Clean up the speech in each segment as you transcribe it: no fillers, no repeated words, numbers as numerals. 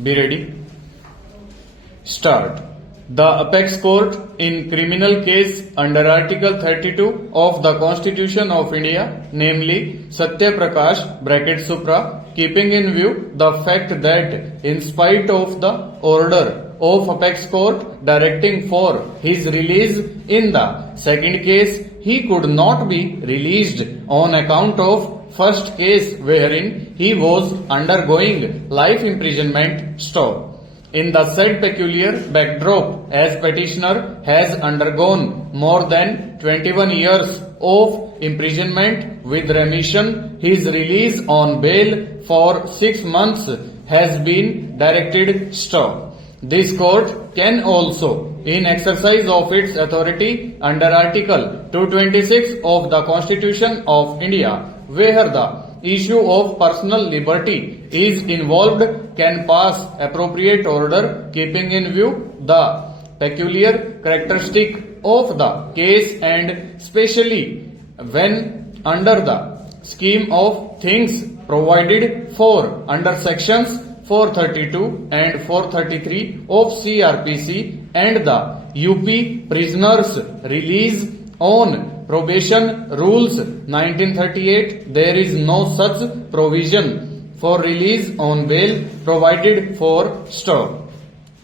Be ready. Start. The Apex Court in criminal case under Article 32 of the Constitution of India, namely Satya Prakash (Supra), keeping in view the fact that in spite of the order of Apex Court directing for his release in the second case, he could not be released on account of first case wherein he was undergoing life imprisonment stop. In the said peculiar backdrop, as petitioner has undergone more than 21 years of imprisonment with remission, his release on bail for 6 months has been directed stop. This court can also, in exercise of its authority under Article 226 of the Constitution of India, where the issue of personal liberty is involved, can pass appropriate order keeping in view the peculiar characteristic of the case and specially when under the scheme of things provided for under sections 432 and 433 of CRPC and the UP prisoners release on probation rules 1938, there is no such provision for release on bail provided for stop.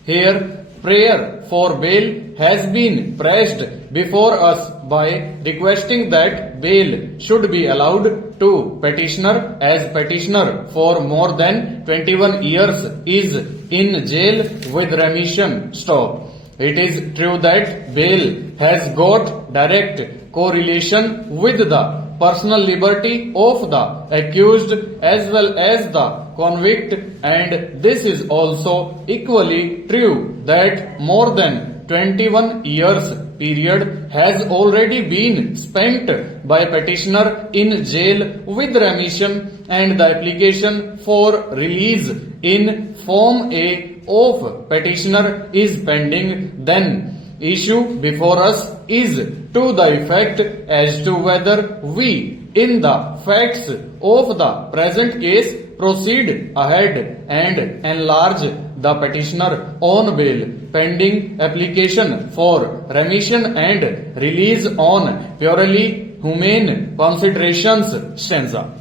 Here, prayer for bail has been pressed before us by requesting that bail should be allowed to petitioner as petitioner for more than 21 years is in jail with remission stop. It is true that bail has got direct correlation with the personal liberty of the accused as well as the convict, and this is also equally true that more than 21 years period has already been spent by petitioner in jail with remission and the application for release in Form A of petitioner is pending. Then issue before us is to the effect as to whether we in the facts of the present case proceed ahead and enlarge the petitioner on bail pending application for remission and release on purely humane considerations stanza.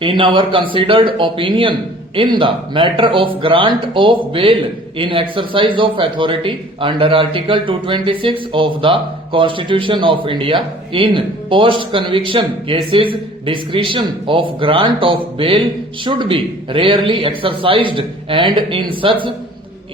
In our considered opinion, in the matter of grant of bail in exercise of authority under Article 226 of the Constitution of India, in post-conviction cases, discretion of grant of bail should be rarely exercised, and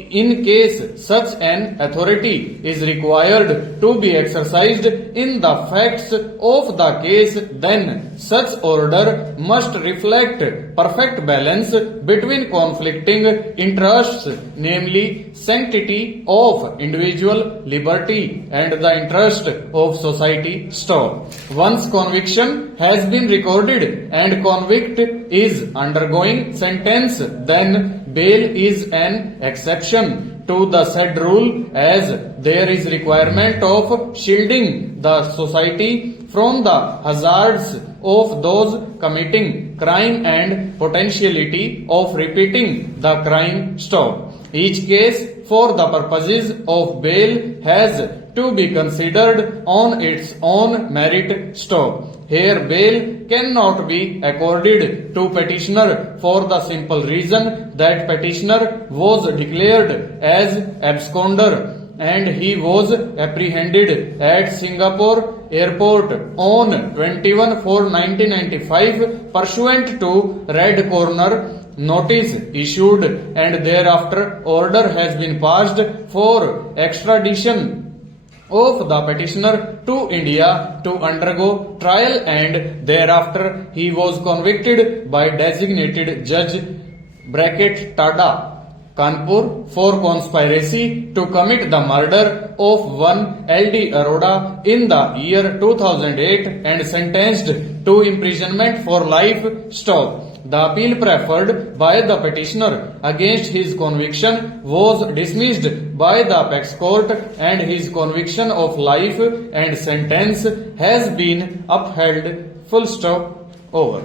in case such an authority is required to be exercised in the facts of the case, then such order must reflect perfect balance between conflicting interests, namely sanctity of individual liberty and the interest of society stop. Once conviction has been recorded and convict is undergoing sentence, then bail is an exception to the said rule, as there is requirement of shielding the society from the hazards of those committing crime and potentiality of repeating the crime stop. Each case for the purposes of bail has to be considered on its own merit stop. Here bail cannot be accorded to petitioner for the simple reason that petitioner was declared as absconder and he was apprehended at Singapore airport on 21/4/1995 pursuant to Red Corner notice issued, and thereafter order has been passed for extradition of the petitioner to India to undergo trial, and thereafter he was convicted by designated judge Tada Kanpur for conspiracy to commit the murder of one L.D. Arora in the year 2008 and sentenced to imprisonment for life stop. The appeal preferred by the petitioner against his conviction was dismissed by the Apex Court, and his conviction of life and sentence has been upheld. Full stop. Over.